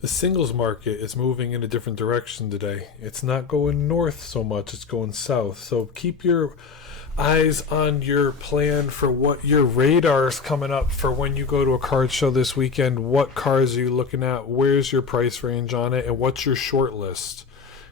The singles market is moving in a different direction today. It's not going north so much, it's going south. So keep your eyes on your plan for what your radar is coming up for when you go to a card show this weekend. What cards are you looking at? Where's your price range on it? And what's your short list?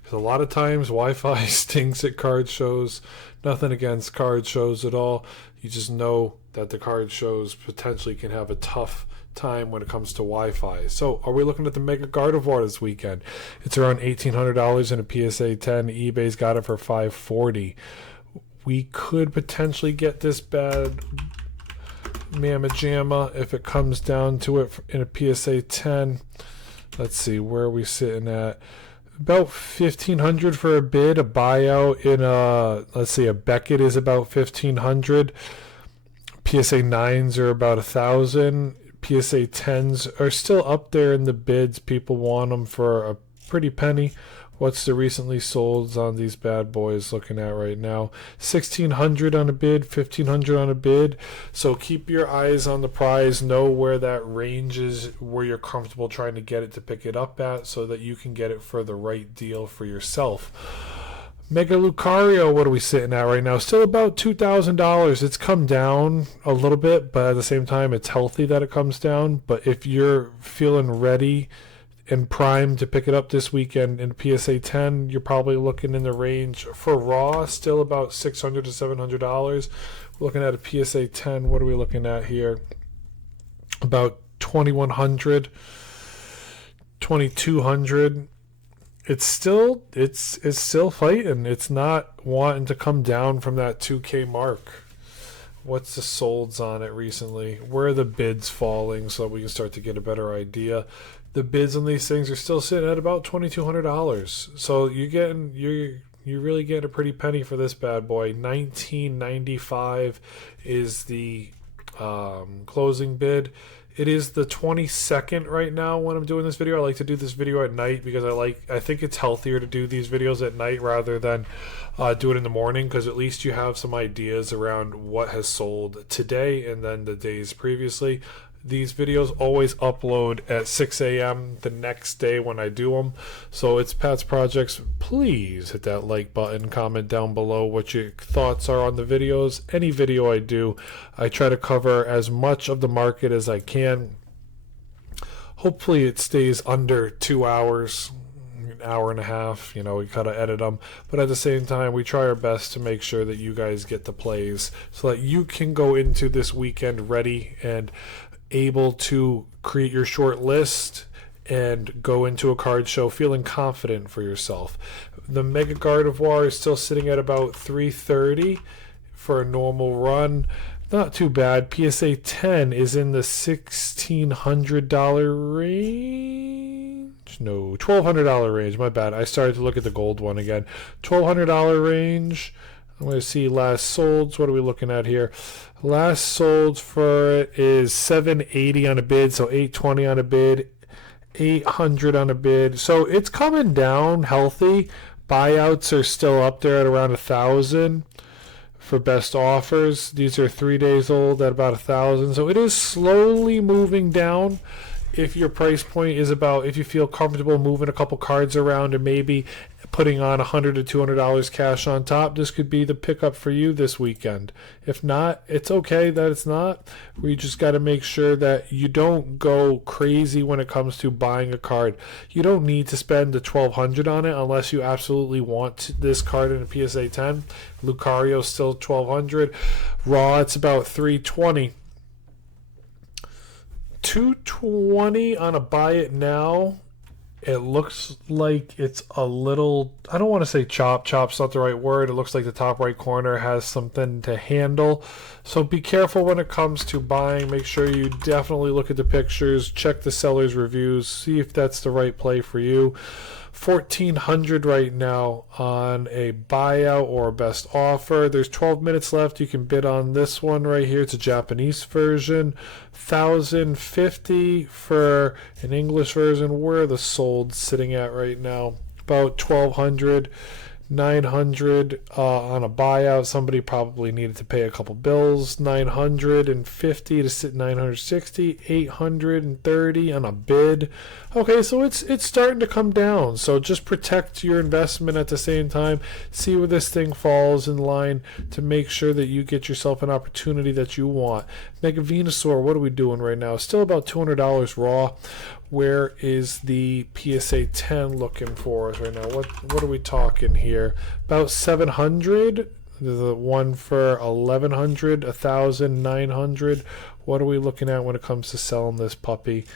Because a lot of times Wi-Fi stinks at card shows. Nothing against card shows at all. You just know that the card shows potentially can have a tough time when it comes to Wi-Fi. So are we looking at the Mega Gardevoir this weekend? It's around $1,800 in a PSA 10. eBay's got it for $540. We could potentially get this bad Mamma Jamma if it comes down to it in a PSA 10. Let's see, where are we sitting at? About $1,500 for a bid. A buyout in a, let's see, a Beckett is about $1,500. PSA 9s are about $1,000. PSA 10s are still up there in the bids. People want them for a pretty penny. What's the recently solds on these bad boys looking at right now? $1,600 on a bid, $1,500 on a bid. So keep your eyes on the prize. Know where that range is, where you're comfortable trying to get it to pick it up at, so that you can get it for the right deal for yourself. Mega Lucario, what are we sitting at right now? Still about $2,000. It's come down a little bit, but at the same time, it's healthy that it comes down. But if you're feeling ready and primed to pick it up this weekend in PSA 10, you're probably looking in the range for raw, still about $600 to $700. Looking at a PSA 10, what are we looking at here? About 2,100, 2,200. It's still fighting. It's not wanting to come down from that 2K mark. What's the solds on it recently? Where are the bids falling so that we can start to get a better idea? The bids on these things are still sitting at about $2,200. So you're really getting a pretty penny for this bad boy. $19.95 is the closing bid. It is the 22nd right now when I'm doing this video. I like to do this video at night because I think it's healthier to do these videos at night rather than do it in the morning, because at least you have some ideas around what has sold today and then the days previously. These videos always upload at 6 a.m. the next day when I do them. So it's Pat's Projects. Please hit that like button, comment down below what your thoughts are on the videos. Any video I do, I try to cover as much of the market as I can. Hopefully it stays under 2 hours, an hour and a half. We gotta edit them. But at the same time, we try our best to make sure that you guys get the plays so that you can go into this weekend ready and able to create your short list and go into a card show feeling confident for yourself. The Mega Gardevoir is still sitting at about $330 for a normal run. Not too bad. PSA 10 is in the $1,600 range. No, $1,200 range. My bad. I started to look at the gold one again. $1,200 range. I'm going to see last solds. What are we looking at here? Last sold for it is $780 on a bid, so $820 on a bid, $800 on a bid. So it's coming down healthy. Buyouts are still up there at around $1,000 for best offers. These are 3 days old at about $1,000. So it is slowly moving down. If your price point is about, if you feel comfortable moving a couple cards around and maybe putting on $100 to $200 cash on top, this could be the pickup for you this weekend. If not, it's okay that it's not. We just got to make sure that you don't go crazy when it comes to buying a card. You don't need to spend the $1,200 on it unless you absolutely want this card in a PSA 10. Lucario still $1,200. Raw, it's about $320. $220 on a buy it now. It looks like it's a little, I don't want to say chop's not the right word. It looks like the top right corner has something to handle. So be careful when it comes to buying. Make sure you definitely look at the pictures, check the seller's reviews, see if that's the right play for you. $1,400 right now on a buyout or a best offer. There's 12 minutes left. You can bid on this one right here. It's a Japanese version. $1,050 for an English version. Where are the solds sitting at right now? About $1,200. 900 on a buyout. Somebody probably needed to pay a couple bills. 950 to sit 960. 830 on a bid. Okay, so it's starting to come down. So just protect your investment at the same time. See where this thing falls in line to make sure that you get yourself an opportunity that you want. Mega Venusaur, what are we doing right now? Still about $200 raw. Where is the PSA 10 looking for us right now? What are we talking here? About 700. There's a one for 1100, 1900. What are we looking at when it comes to selling this puppy?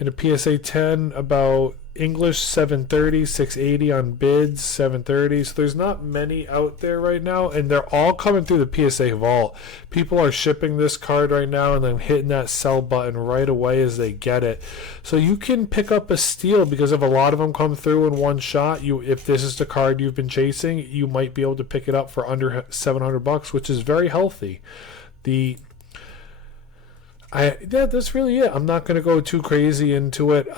In a PSA 10, about English 730, 680 on bids, 730. So there's not many out there right now, and they're all coming through the PSA vault. People are shipping this card right now and then hitting that sell button right away as they get it. So you can pick up a steal because if a lot of them come through in one shot, if this is the card you've been chasing, you might be able to pick it up for under $700, which is very healthy. That's really it. I'm not going to go too crazy into it.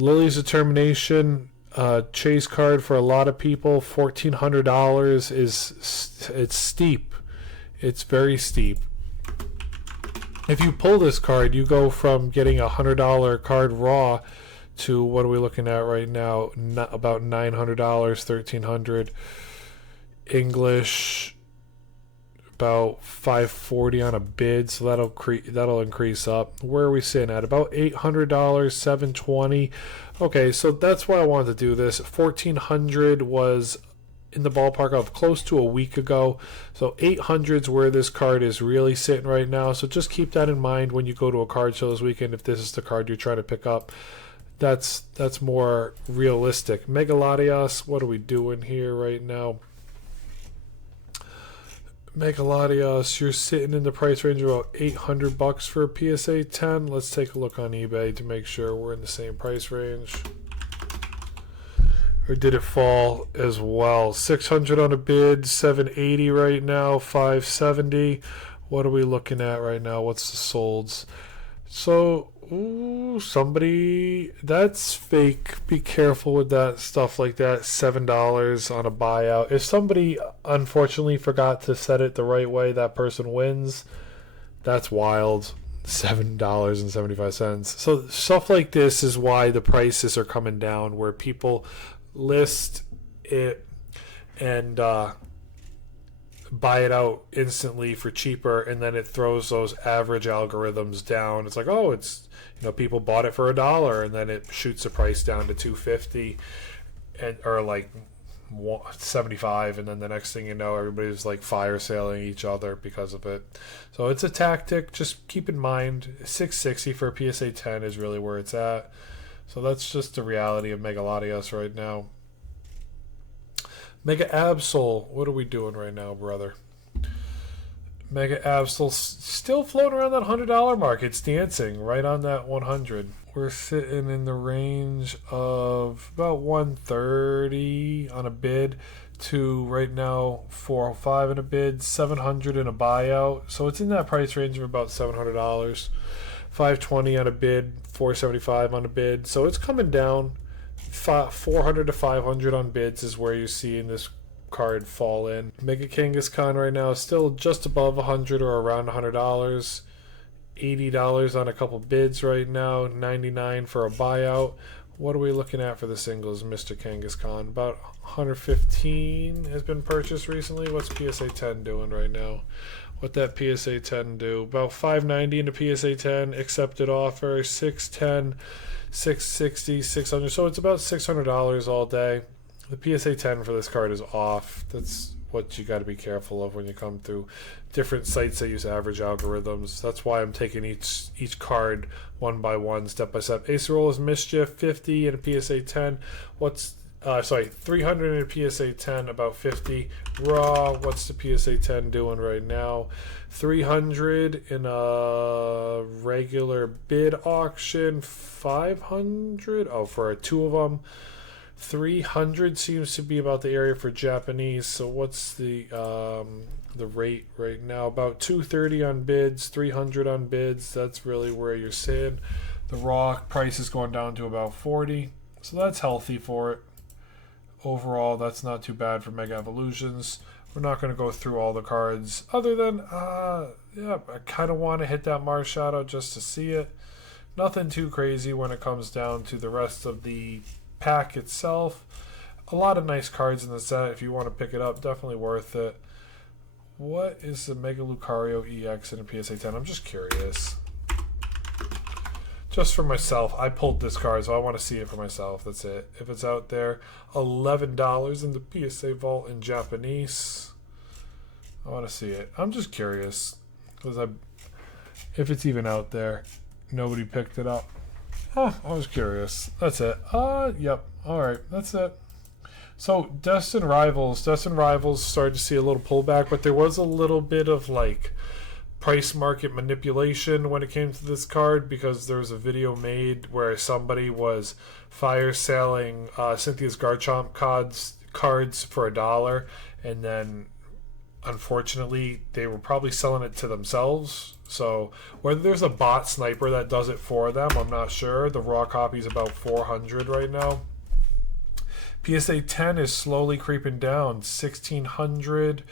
Lily's Determination chase card for a lot of people, $1,400 it's steep. It's very steep. If you pull this card, you go from getting a $100 card raw to what are we looking at right now? About $900, $1,300. English, about $540 on a bid, so that'll increase up. Where are we sitting at? About $800, $720. Okay, so that's why I wanted to do this. $1,400 was in the ballpark of close to a week ago, so 800's where this card is really sitting right now. So just keep that in mind when you go to a card show this weekend. If this is the card you're trying to pick up, that's more realistic. Megalodios, what are we doing here right now? Megalodios, you're sitting in the price range of about $800 for a PSA 10. Let's take a look on eBay to make sure we're in the same price range. Or did it fall as well? 600 on a bid, 780 right now, 570. What are we looking at right now? What's the solds? So, somebody, that's fake. Be careful with that stuff like that. $7 on a buyout. If somebody unfortunately forgot to set it the right way, that person wins. That's wild. $7.75. So stuff like this is why the prices are coming down, where people list it and buy it out instantly for cheaper, and then it throws those average algorithms down. It's like, oh, it's, people bought it for $1, and then it shoots the price down to $250 or like $75, and then the next thing you know, everybody's like fire sailing each other because of it. So it's a tactic. Just keep in mind, $660 for a PSA 10 is really where it's at. So that's just the reality of Megalodios right now. Mega Absol, what are we doing right now, brother? Mega Absol still floating around that $100 mark. It's dancing right on that 100. We're sitting in the range of about 130 on a bid to right now 405 in a bid, 700 in a buyout. So it's in that price range of about $700. 520 on a bid, 475 on a bid. So it's coming down. 400 to 500 on bids is where you're seeing this card fall in. Mega Kangaskhan right now is still just above 100 or around $100. $80 on a couple bids right now. 99 for a buyout. What are we looking at for the singles, Mr. Kangaskhan? About 115 has been purchased recently. What's PSA 10 doing right now? What that PSA 10 do? About 590 into PSA 10, accepted offer, 610, 660, 600. So it's about $600 all day. The PSA 10 for this card is off. That's what you got to be careful of when you come through different sites that use average algorithms. That's why I'm taking each card one by one, step by step. Acerola is Mischief, 50 in a PSA 10. 300 in a PSA 10, about 50. Raw, what's the PSA 10 doing right now? 300 in a regular bid auction, 500. Oh, for two of them. 300 seems to be about the area for Japanese. So what's the rate right now? About 230 on bids, 300 on bids. That's really where you're sitting. The raw price is going down to about 40. So that's healthy for it. overall, that's not too bad for Mega Evolutions. We're not going to go through all the cards, other than, yeah, I kind of want to hit that Marshadow just to see it. Nothing too crazy when it comes down to the rest of the pack itself. A lot of nice cards in the set. If you want to pick it up, definitely worth it. What is the Mega Lucario EX in a PSA 10? I'm just curious. Just for myself, I pulled this card, so I want to see it for myself. That's it. If it's out there, $11 in the PSA vault in Japanese. I want to see it. I'm just curious because if it's even out there, nobody picked it up. I was curious. That's it. Yep. All right. That's it. So Destined Rivals started to see a little pullback, but there was a little bit of like price market manipulation when it came to this card, because there was a video made where somebody was fire selling Cynthia's Garchomp cards for $1, and then unfortunately they were probably selling it to themselves. So whether there's a bot sniper that does it for them, I'm not sure. The raw copy is about 400 right now. PSA 10 is slowly creeping down, 1600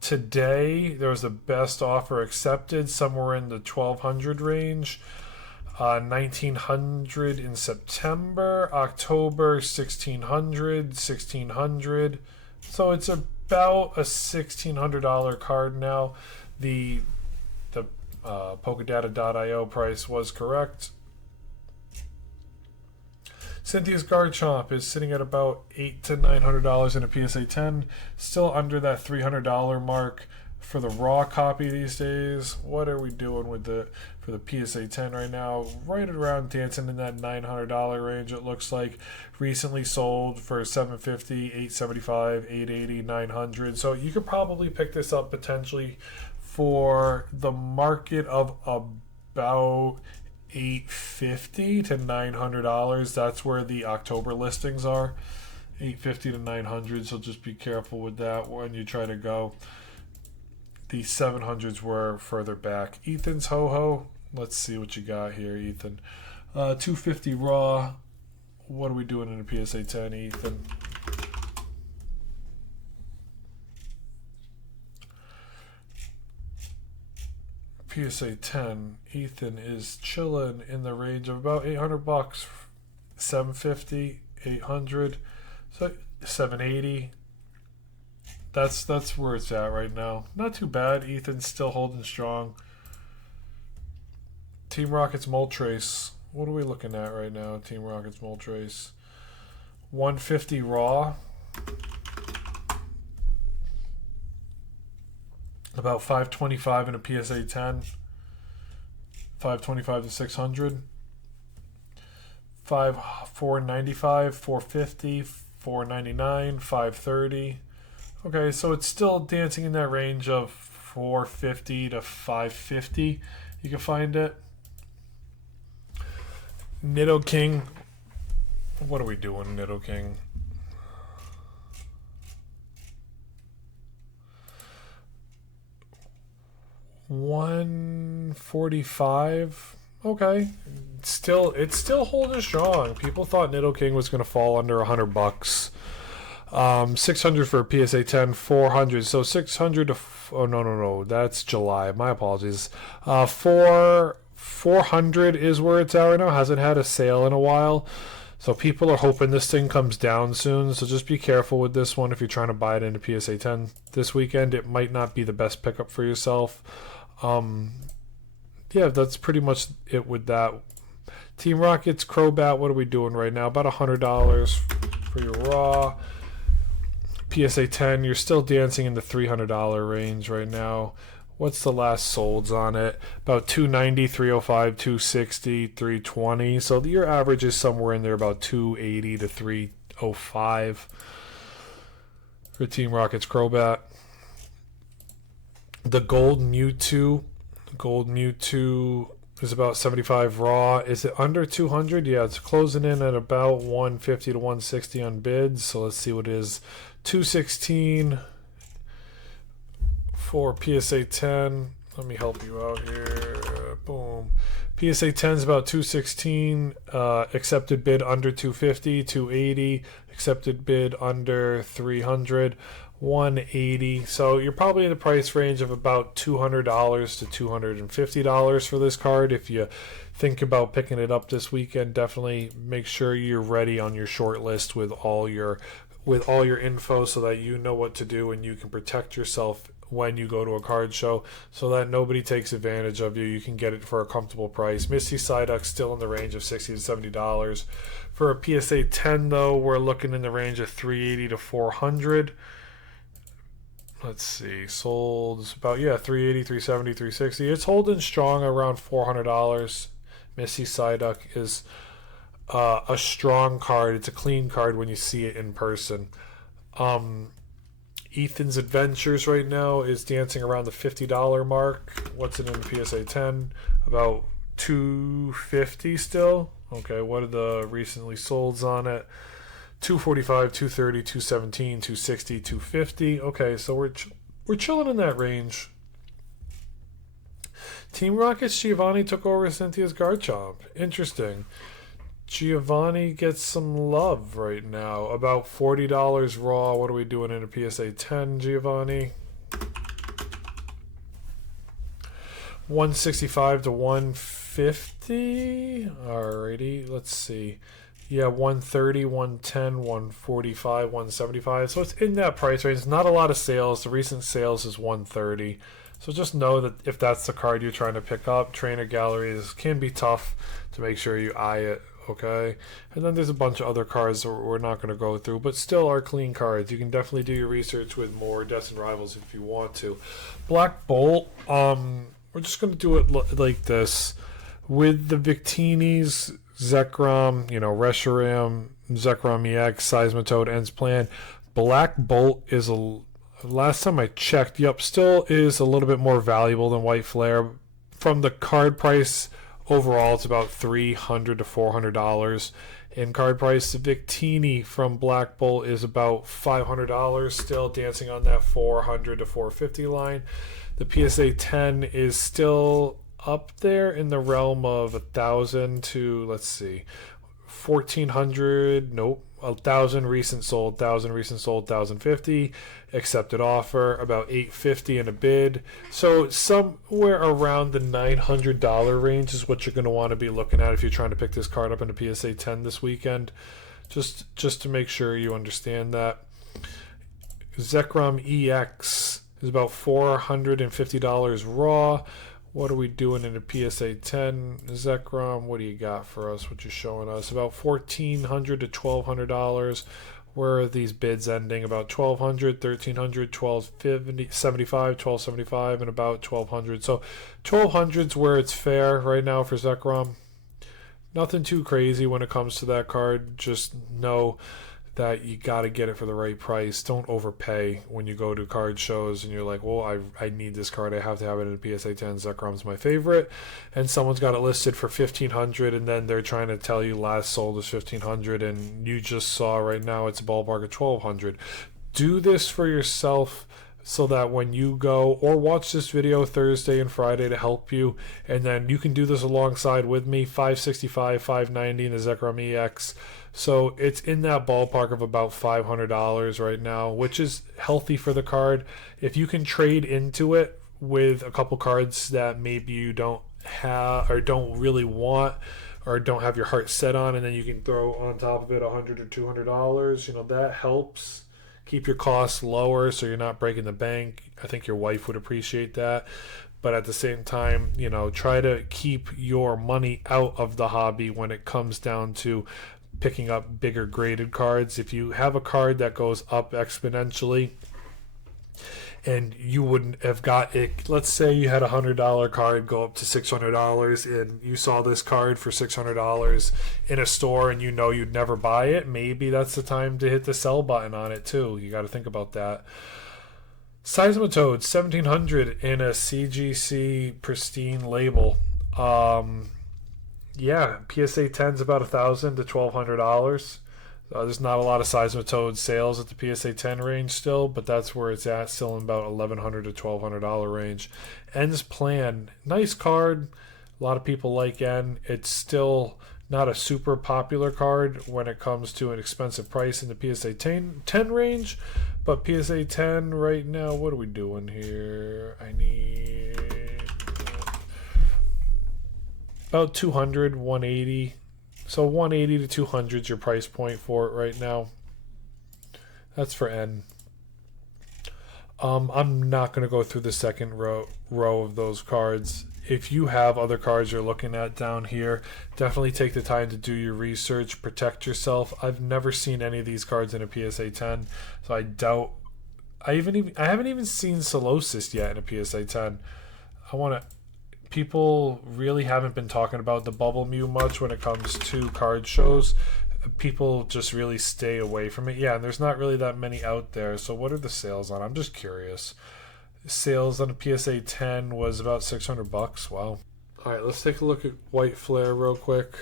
today. There was the best offer accepted, somewhere in the 1200 range. 1900 in September, October 1600. So it's about a $1,600 card now. The Pokedata.io price was correct. Cynthia's Garchomp is sitting at about $800 to $900 in a PSA 10, still under that $300 mark for the raw copy these days. What are we doing with for the PSA 10 right now? Right around dancing in that $900 range. It looks like recently sold for $750, $875, $880, $900. So you could probably pick this up potentially for the market of about $850 to $900. That's where the October listings are, $850 to $900. So just be careful with that when you try to go. The 700s were further back. Ethan's Ho-Ho. Let's see what you got here, Ethan. 250 raw. What are we doing in a PSA 10, Ethan? PSA 10, Ethan is chilling in the range of about $800, 750, 800, so 780. That's where it's at right now. Not too bad. Ethan's still holding strong. Team Rocket's Moltres. What are we looking at right now? Team Rocket's Moltres. 150 raw. About 525 in a PSA 10. 525 to 600. 495, 450, 499, 530. Okay, so it's still dancing in that range of 450 to 550. You can find it. Nidoking. What are we doing, Nidoking? $145. Okay, it's still holding strong. People thought Nidoking was going to fall under $100. 600 for a PSA 10, 400. So 600 to no, that's July. My apologies. 400 is where it's at right now. Hasn't had a sale in a while. So people are hoping this thing comes down soon. So just be careful with this one if you're trying to buy it into PSA 10 this weekend. It might not be the best pickup for yourself. Yeah, that's pretty much it with that. Team Rocket's Crobat. What are we doing right now? About $100 for your raw. PSA 10, you're still dancing in the $300 range right now. What's the last solds on it? About $290, $305, $260, $320. So your average is somewhere in there about $280 to $305 for Team Rocket's Crobat. The Gold Mewtwo is about 75 raw. Is it under 200? Yeah, it's closing in at about 150 to 160 on bids. So let's see what it is. 216 for PSA 10. Let me help you out here. Boom. PSA 10 is about 216. Accepted bid under 250, 280. Accepted bid under 300, 180. So you're probably in the price range of about $200 to $250 for this card. If you think about picking it up this weekend, definitely make sure you're ready on your short list with all your info so that you know what to do and you can protect yourself when you go to a card show so that nobody takes advantage of you. You can get it for a comfortable price. Misty Psyduck still in the range of $60 to $70. For a PSA 10 though, we're looking in the range of $380 to $400. Let's see, sold is about, yeah, $380, $370, $360. It's holding strong around $400. Misty Psyduck is a strong card. It's a clean card when you see it in person. Ethan's Adventures right now is dancing around the $50 mark. What's it in the PSA 10? About $250 still. Okay, what are the recently solds on it? $245, $230, $217, $260, $250. Okay, so we're chilling in that range. Team Rocket's Giovanni took over Cynthia's Garchomp. Interesting. Giovanni gets some love right now. About $40 raw. What are we doing in a PSA 10, Giovanni? 165 to 150. Alrighty, let's see. Yeah, 130, 110, 145, 175. So it's in that price range. Not a lot of sales. The recent sales is 130. So just know that if that's the card you're trying to pick up, trainer galleries can be tough to make sure you eye it. Okay, and then there's a bunch of other cards that we're not going to go through, but still are clean cards. You can definitely do your research with more Destined Rivals if you want to. Black Bolt, we're just going to do it like this. With the Victinis, Zekrom, Reshiram, Zekrom EX, Seismitoad, Ends Plan, Black Bolt is last time I checked, still is a little bit more valuable than White Flare. From the card price, overall, it's about $300 to $400 in card price. The Victini from Black Bolt is about $500, still dancing on that $400 to $450 line. The PSA 10 is still up there in the realm of $1,000 to, let's see, $1,400. Nope. 1,000 recent sold, 1,000 recent sold, 1,050 accepted offer, about $850 in a bid. So somewhere around the $900 range is what you're going to want to be looking at if you're trying to pick this card up in a PSA 10 this weekend. Just to make sure you understand that. Zekrom EX is about $450 raw. What are we doing in a PSA 10? Zekrom, what do you got for us? What you showing us? About $1,400 to $1,200. Where are these bids ending? About $1,200, $1,300, $1,275, $1,275, and about $1,200. So $1,200 is where it's fair right now for Zekrom. Nothing too crazy when it comes to that card. Just know that you got to get it for the right price. Don't overpay when you go to card shows and you're like, well, I need this card. I have to have it in a PSA 10. Zekrom's my favorite. And someone's got it listed for $1,500 and then they're trying to tell you last sold is $1,500 and you just saw right now it's a ballpark of $1,200. Do this for yourself so that when you go or watch this video Thursday and Friday to help you, and then you can do this alongside with me, $565, $590 in the Zekrom EX. So it's in that ballpark of about $500 right now, which is healthy for the card. If you can trade into it with a couple cards that maybe you don't have or don't really want or don't have your heart set on, and then you can throw on top of it $100 or $200, that helps keep your costs lower so you're not breaking the bank. I think your wife would appreciate that. But at the same time, try to keep your money out of the hobby when it comes down to picking up bigger graded cards. If you have a card that goes up exponentially and you wouldn't have got it, let's say you had a $100 card go up to $600 and you saw this card for $600 in a store and you'd never buy it, maybe that's the time to hit the sell button on it too. You got to think about that. Seismitoad, $1,700 in a CGC pristine label. Yeah, PSA 10's about $1,000 to $1,200. There's not a lot of Seismitoad sales at the PSA 10 range still, but that's where it's at, still in about $1,100 to $1,200 range. Ends Plan, nice card. A lot of people like N. It's still not a super popular card when it comes to an expensive price in the PSA 10 range. But PSA 10 right now, what are we doing here? I need about 200, 180. So 180 to 200 is your price point for it right now. That's for N. I'm not going to go through the second row of those cards. If you have other cards you're looking at down here, definitely take the time to do your research, protect yourself. I've never seen any of these cards in a PSA 10, so I doubt. I haven't even seen Solosis yet in a PSA 10. People really haven't been talking about the Bubble Mew much when it comes to card shows. People just really stay away from it. Yeah, and there's not really that many out there. So what are the sales on? I'm just curious. Sales on a PSA 10 was about $600. Wow. All right, let's take a look at White Flare real quick.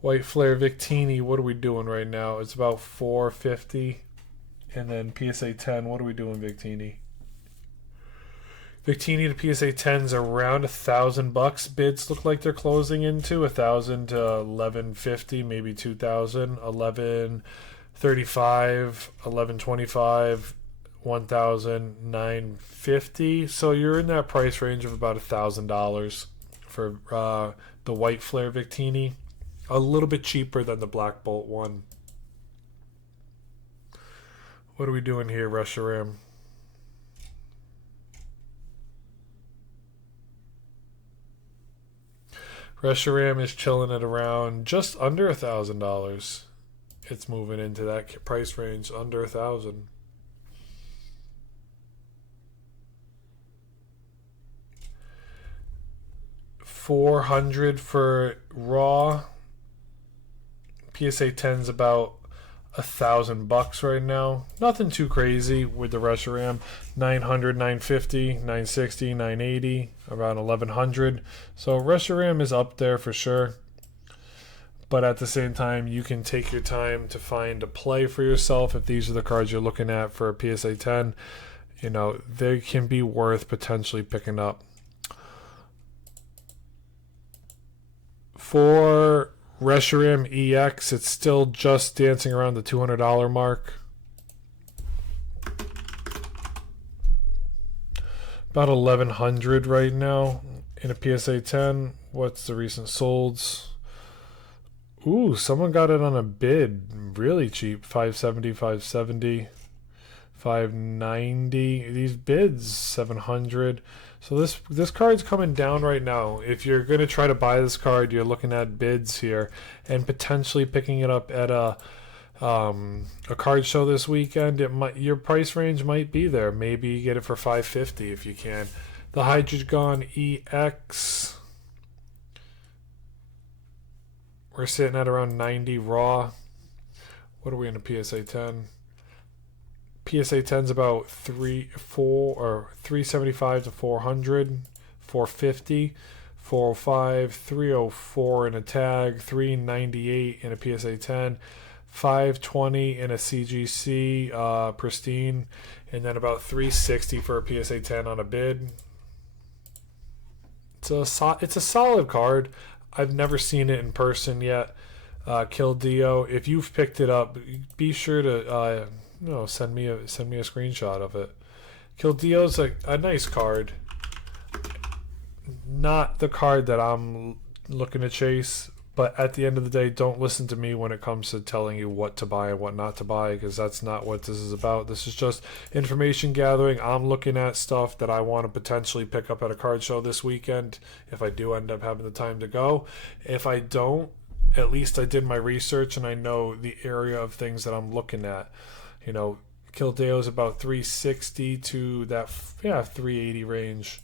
White Flare Victini, what are we doing right now? It's about $450. And then PSA 10, what are we doing, Victini? Victini to PSA 10's around $1,000. Bids look like they're closing into $1,000 to $1,150, maybe $2,000, $1,135, $1,125, $1,950. So you're in that price range of about $1,000 for the White Flare Victini. A little bit cheaper than the Black Bolt one. What are we doing here, Reshiram? Reshiram is chilling at around just under $1,000. It's moving into that price range, under $1,000. $400 for raw. PSA 10's about $1,000 right now. Nothing too crazy with the Reshiram. 900, 950, 960, 980, around 1100. So Reshiram is up there for sure. But at the same time, you can take your time to find a play for yourself. If these are the cards you're looking at for a PSA 10, you know, they can be worth potentially picking up. For Reshiram EX, it's still just dancing around the $200 mark. About 1100 right now in a PSA 10. What's the recent solds? Ooh, someone got it on a bid really cheap. 570, 570, 590. These bids 700. So this card's coming down right now. If you're going to try to buy this card, you're looking at bids here and potentially picking it up at a card show this weekend. Your price range might be there. Maybe you get it for $550 if you can. The Hydreigon EX, we're sitting at around 90 raw. What are we in a PSA 10? PSA 10's about 375 to 400, 450, 405, 304 in a tag, 398 in a PSA 10, 520 in a CGC pristine, and then about 360 for a PSA 10 on a bid. It's a solid card. I've never seen it in person yet. Kildeo, if you've picked it up, be sure to send me a screenshot of it. Kildeo's a nice card. Not the card that I'm looking to chase, but at the end of the day, don't listen to me when it comes to telling you what to buy and what not to buy, because that's not what this is about. This is just information gathering. I'm looking at stuff that I want to potentially pick up at a card show this weekend if I do end up having the time to go. If I don't, at least I did my research and I know the area of things that I'm looking at. You know, Kildeo's about 360 to that 380 range.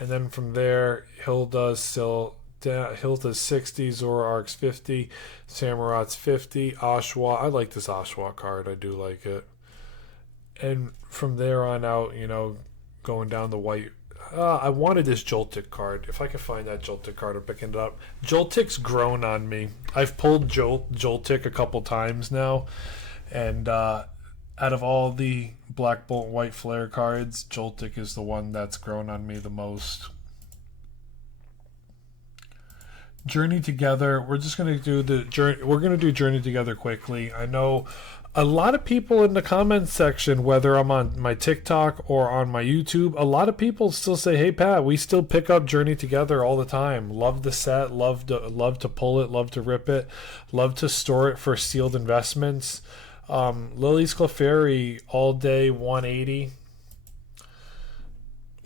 And then from there, Hilda's 60, Zoroark's 50, Samurot's 50, Oshwa. I like this Oshwa card. I do like it. And from there on out, going down the white. I wanted this Joltik card. If I could find that Joltik card, I'm picking it up. Joltik's grown on me. I've pulled Joltik a couple times now, and I Out of all the Black Bolt and White Flare cards, Joltik is the one that's grown on me the most. Journey Together. We're just going to do the journey. We're going to do Journey Together quickly. I know a lot of people in the comments section, whether I'm on my TikTok or on my YouTube, a lot of people still say, "Hey Pat, we still pick up Journey Together all the time. Love the set. Love to pull it. Love to rip it. Love to store it for sealed investments." Lily's Clefairy all day 180,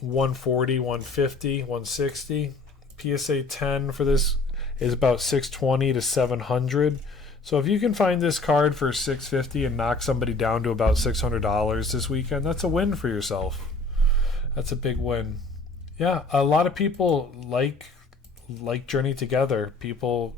140, 150, 160. PSA 10 for this is about 620 to 700. So if you can find this card for 650 and knock somebody down to about $600 this weekend, that's a win for yourself. That's a big win. Yeah, a lot of people like Journey Together. People,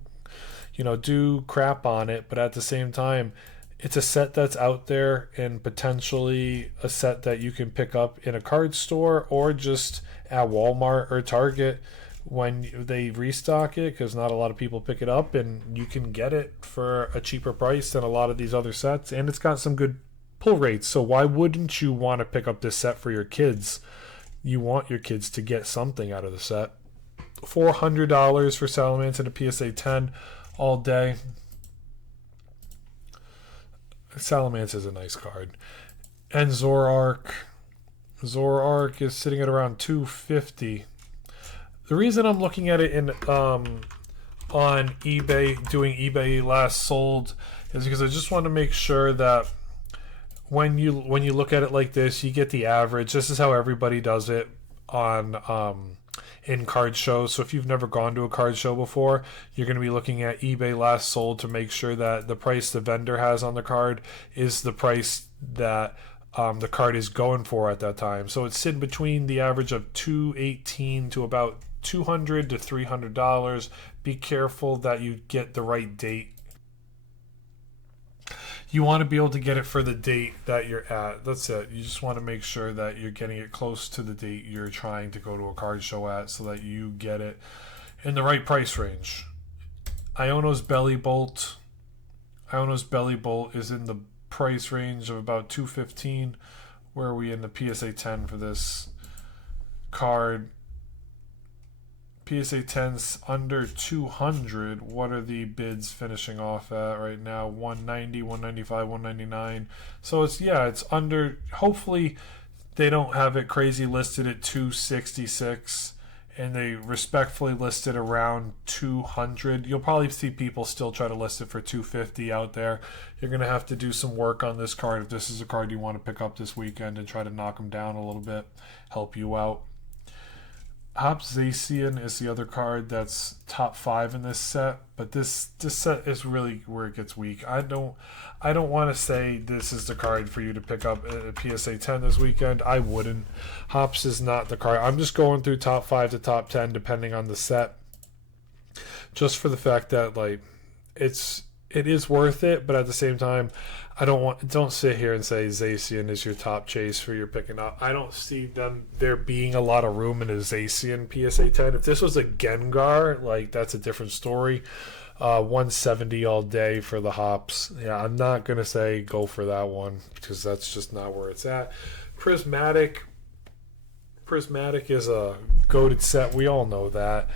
do crap on it, but at the same time, it's a set that's out there and potentially a set that you can pick up in a card store or just at Walmart or Target when they restock it, because not a lot of people pick it up, and you can get it for a cheaper price than a lot of these other sets, and it's got some good pull rates. So why wouldn't you want to pick up this set for your kids? You want your kids to get something out of the set. $400 for Salamence and a PSA 10 all day. Salamence is a nice card. And Zoroark is sitting at around $250. The reason I'm looking at it on eBay, doing eBay last sold, is because I just want to make sure that when you look at it like this, you get the average. This is how everybody does it on in card shows. So if you've never gone to a card show before, you're going to be looking at eBay last sold to make sure that the price the vendor has on the card is the price that the card is going for at that time. So it's sitting between the average of $218 to about $200 to $300. Be careful that you get the right date. You want to be able to get it for the date that you're at. That's it. You just want to make sure that you're getting it close to the date you're trying to go to a card show at, so that you get it in the right price range. Iono's Belly Bolt is in the price range of about $215. Where are we in the PSA 10 for this card? PSA 10's under 200. What are the bids finishing off at right now? 190, 195, 199. So it's under. Hopefully they don't have it crazy listed at 266 and they respectfully list it around 200. You'll probably see people still try to list it for 250 out there. You're going to have to do some work on this card if this is a card you want to pick up this weekend and try to knock them down a little bit, help you out. Hops Zacian is the other card that's top 5 in this set, but this set is really where it gets weak. I don't want to say this is the card for you to pick up a PSA 10 this weekend. I wouldn't. Hops is not the card. I'm just going through top 5 to top 10 depending on the set, just for the fact that it is worth it, but at the same time, don't sit here and say Zacian is your top chase for your picking up. I don't see there being a lot of room in a Zacian PSA 10. If this was a Gengar, that's a different story. 170 all day for the Hops. Yeah, I'm not gonna say go for that one because that's just not where it's at. Prismatic is a goated set. We all know that.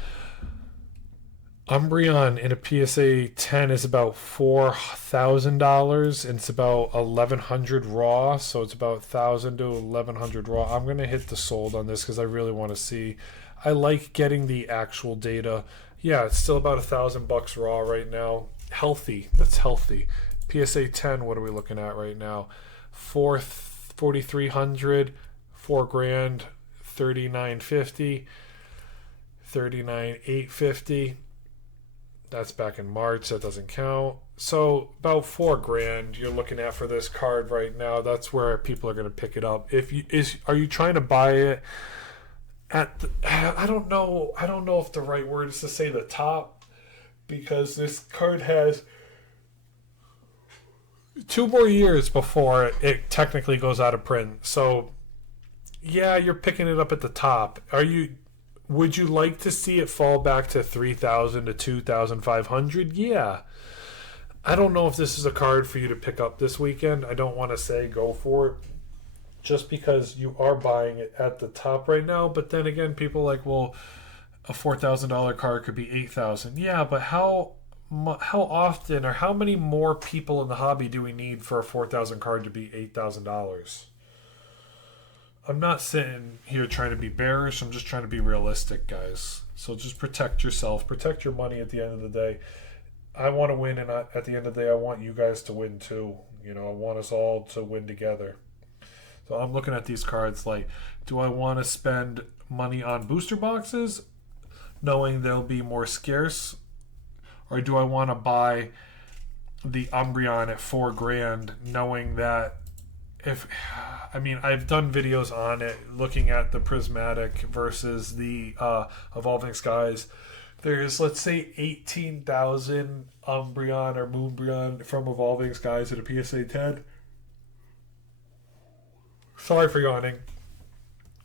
Umbreon in a PSA 10 is about $4,000 and it's about 1,100 raw, so it's about 1,000 to 1,100 raw. I'm gonna hit the sold on this because I really want to see. I like getting the actual data. Yeah, it's still about $1,000 raw right now. Healthy. That's healthy. PSA 10. What are we looking at right now? 4,300, $4,000, 39.50, 39,850. That's back in March. That doesn't count. So about $4,000 you're looking at for this card right now. That's where people are going to pick it up. Are you trying to buy it at I don't know if the right word is to say the top, because this card has 2 more years before it technically goes out of print. So yeah, you're picking it up at the top. Would you like to see it fall back to 3,000 to 2,500? Yeah. I don't know if this is a card for you to pick up this weekend. I don't want to say go for it just because you are buying it at the top right now. But then again, people are like, well, a $4,000 card could be $8,000. Yeah, but how often or how many more people in the hobby do we need for a 4,000 card to be $8,000? I'm not sitting here trying to be bearish. I'm just trying to be realistic, guys. So just protect yourself, protect your money at the end of the day. I want to win, and at the end of the day, I want you guys to win too. You know, I want us all to win together. So I'm looking at these cards like, do I want to spend money on booster boxes, knowing they'll be more scarce, or do I want to buy the Umbreon at $4,000, knowing that I've done videos on it, looking at the Prismatic versus the Evolving Skies. There's, let's say, 18,000 Umbreon or Moonbreon from Evolving Skies at a PSA 10. Sorry for yawning.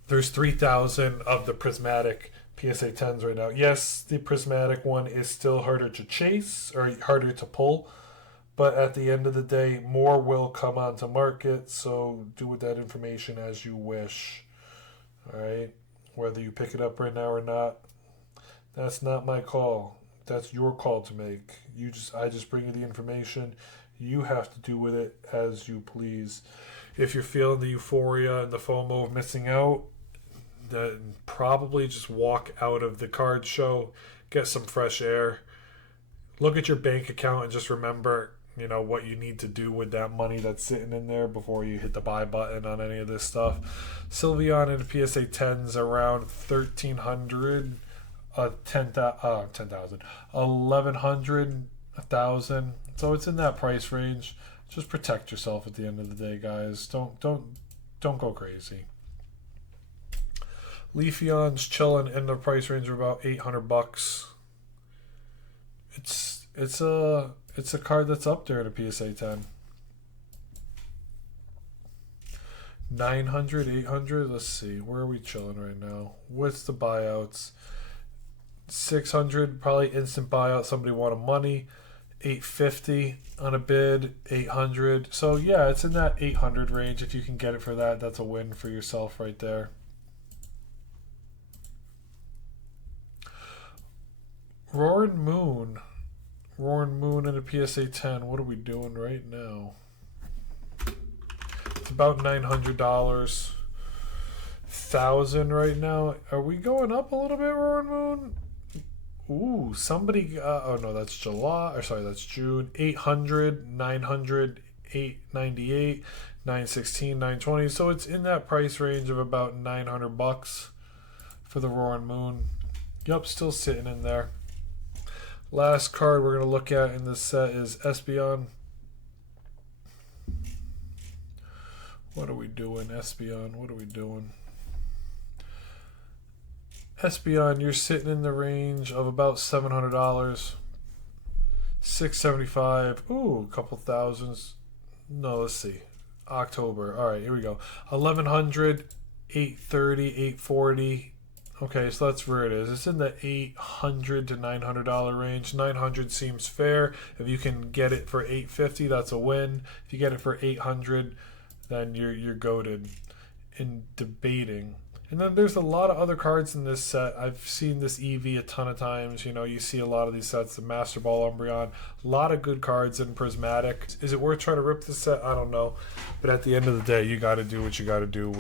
There's 3,000 of the Prismatic PSA 10s right now. Yes, the Prismatic one is still harder to chase or harder to pull, but at the end of the day, more will come onto market, so do with that information as you wish. Alright? Whether you pick it up right now or not, that's not my call. That's your call to make. I just bring you the information. You have to do with it as you please. If you're feeling the euphoria and the FOMO of missing out, then probably just walk out of the card show, get some fresh air, look at your bank account, and just remember, you know, what you need to do with that money that's sitting in there before you hit the buy button on any of this stuff. Sylveon in the PSA 10s around 1,300, 10,000, 1,100, 1,000. So it's in that price range. Just protect yourself at the end of the day, guys. Don't go crazy. Leafeon's chilling in the price range of about $800. It's a card that's up there in a PSA 10. 900, 800. Let's see. Where are we chilling right now? What's the buyouts? 600, probably instant buyout. Somebody wanted money. 850 on a bid. 800. So yeah, it's in that 800 range. If you can get it for that, that's a win for yourself right there. Roaring Moon in a PSA 10. What are we doing right now? It's about $900. 1,000 right now. Are we going up a little bit, Roaring Moon? Ooh, somebody. Oh no, that's July. Or sorry, that's June. 800, 900, 898, 916, 920. So it's in that price range of about $900 for the Roaring Moon. Yup, still sitting in there. Last card we're going to look at in this set is Espeon. What are we doing, Espeon? What are we doing? Espeon, you're sitting in the range of about $700. $675. Ooh, a couple thousands. No, let's see. October. All right, here we go. 1,100, 830, 840. Okay, so that's where it is. It's in the $800 to $900 range. 900 seems fair. If you can get it for $850, that's a win. If you get it for $800, then you're goated in debating. And then there's a lot of other cards in this set. I've seen this EV a ton of times. You know, you see a lot of these sets, the Master Ball Umbreon. A lot of good cards in Prismatic. Is it worth trying to rip this set? I don't know. But at the end of the day, you got to do what you got to do.